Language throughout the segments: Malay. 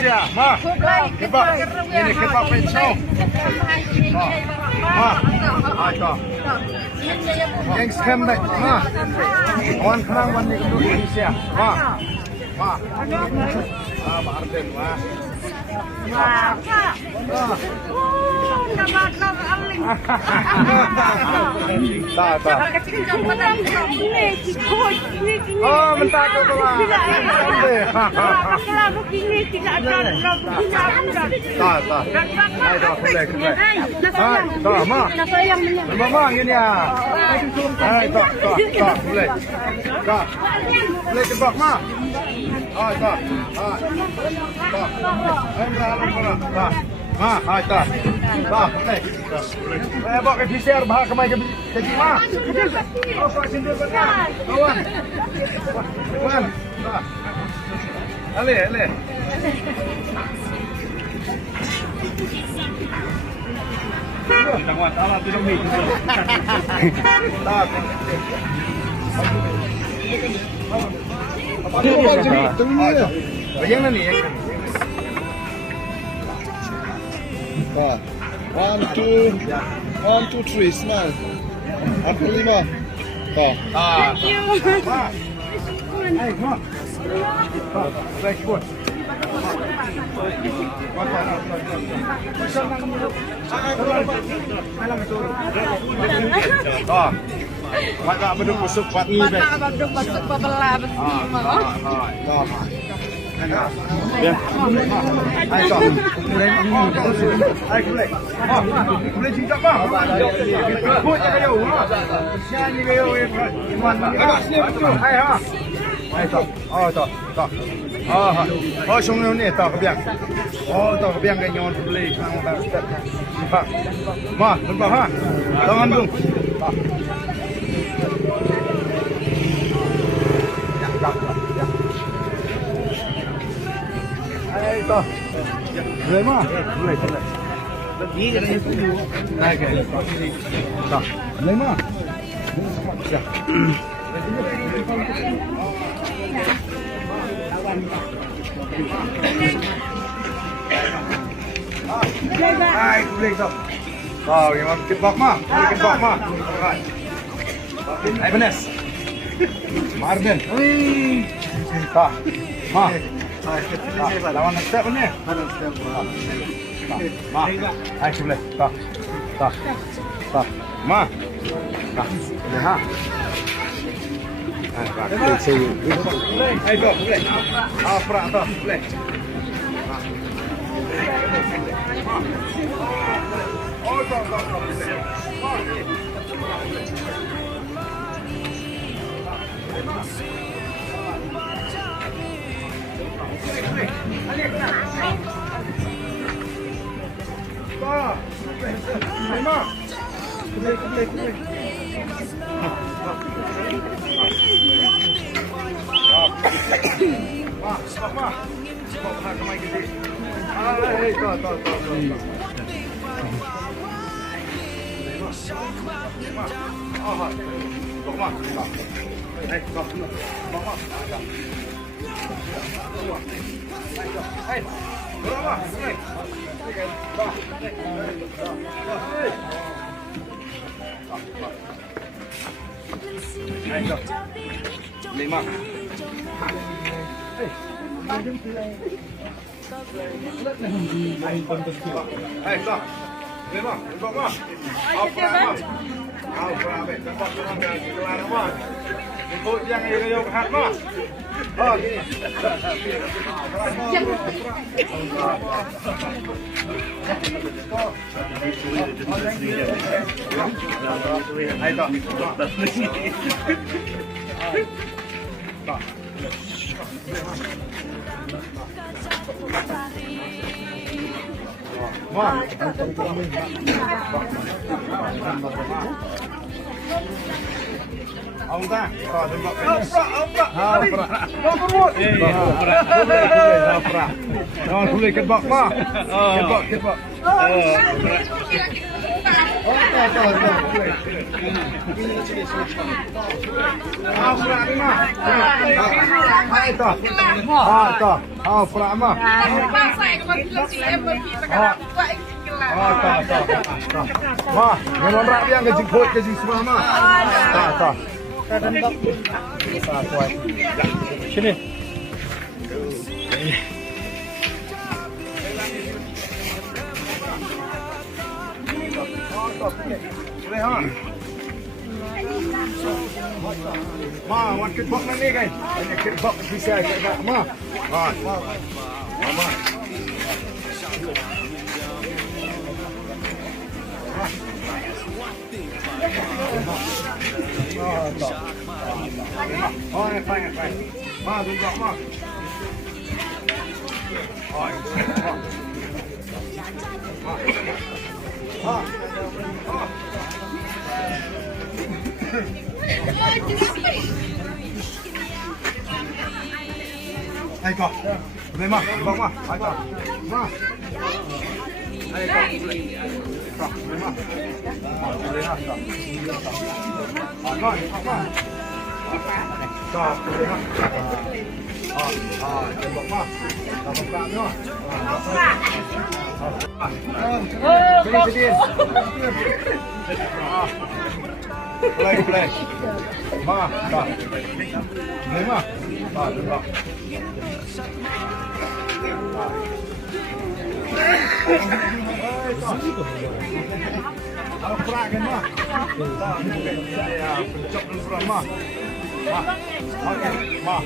Indonesia. Mah. Kebab. Ini kebab pencau. Mah. Ayo. Yang skembek. Mah. Wan kerang wan di Indonesia. Mah. Mah. Pak Arden. Mah. Oh, mentah ke bawah. Mama gini ya. Boleh. Boleh kebak mah. Bawa ke PCR bawa ke mai ke mah. Oh, Pak Sindur benar. Kawan. Kawan. Ale. Tangwan ala tidak mi. Yang mana ni? One, two, three, smile. Aku 5. Thank you. Hey, come on. Baik pun. Maka beduk busuk buat ini. Maka beduk busuk bebelah betul. Ya. Ayo. Boleh cincak bang. Buat kayu. Siani kayu. Ayo. Ayo. Oh, sungguh ni tak kebiang. Oh, tak kebiang kayu nyon beli. Mah, nampak ha? Tangan dong. Ayo. Boleh mah? Boleh. Pergi ke situ. Naik. Tak. Boleh mah? Ya. Hai, boleh tak? Oh, yang mana kebab mah? Kebab mah. Hai, Benes. Marden. Wih. Tak. Mah. Lawan step ni. Ma. Hai boleh. Tak. Ma. Tak. Ha. Hai go boleh. Prak tak boleh. Oh tak. Lima. Hai, stop. Lima, stop mah. Apa? Apa? Tempat orang keluar mah. Ikut yang yo hat mah. Oh, gini. Hai, stop. Wah. Ông ta, tembak boleh kebak mah. Kebak. Sini. Boleh ha. Ma, wan kit bok ni guys. Ini kit bok bisa kat ma. Ha. Ma. Oh, fine. Ma, tunggu ma. Hai kau, boleh mah, bang mah, hai kau, mah, hai kau, boleh mah, boleh mah, kau boleh mah, tembak mah, tembak kau ni, sedih, boleh, mah, kau, boleh mah, tembak. Kalau perakan mah, saya pencok dulu mah, okey, mah,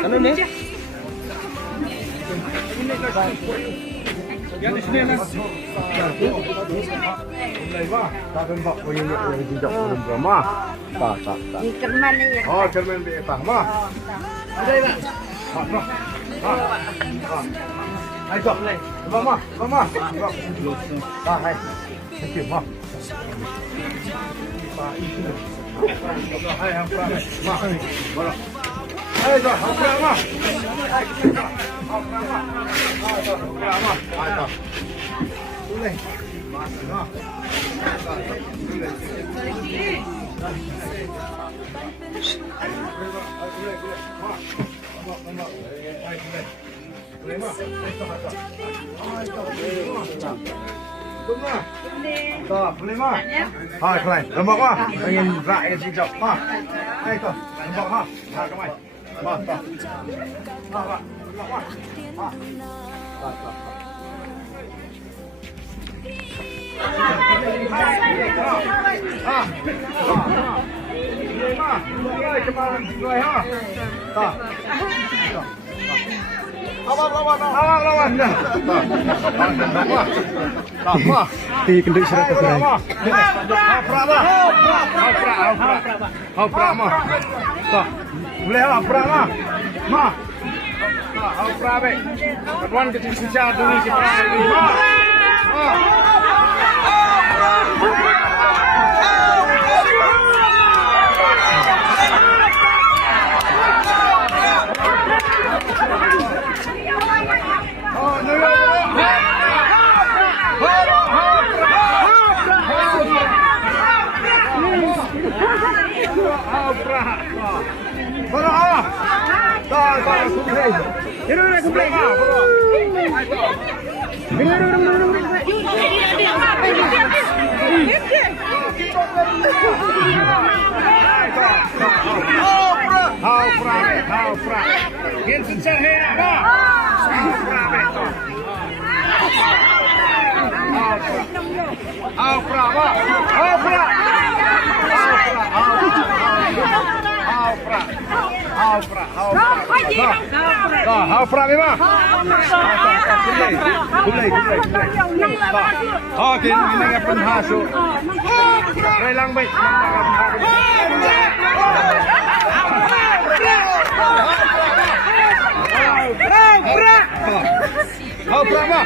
Ano ni? Yang di sini nak. Mulai bah, tak nampak punya yang jejak belum ramah. Tak. Di Kerman ni ya. Oh, cermin di atas mah. Ada tak? Hai kau. Mama. Hai. Okey, mah. Hai, hampa. Mah. Bola. Hai, kau. Hampa mah. Hai, kau. Boleh. Mah. Boleh mah? Hai, kalian. Lembak mah. Ingin rakyat sejak mah. Hai tu. Lembak mah. Ha, kemai. Mah. Mah. Lawan. Di kenduk surat tersebut. Hau mah. Boleh lah, mah. Mah. Hau be. Tuan kecil sejak dulu si mah. Hau memang. Boleh. Okey, ini yang penhasil. Relang baik. Bravo! เอาประมา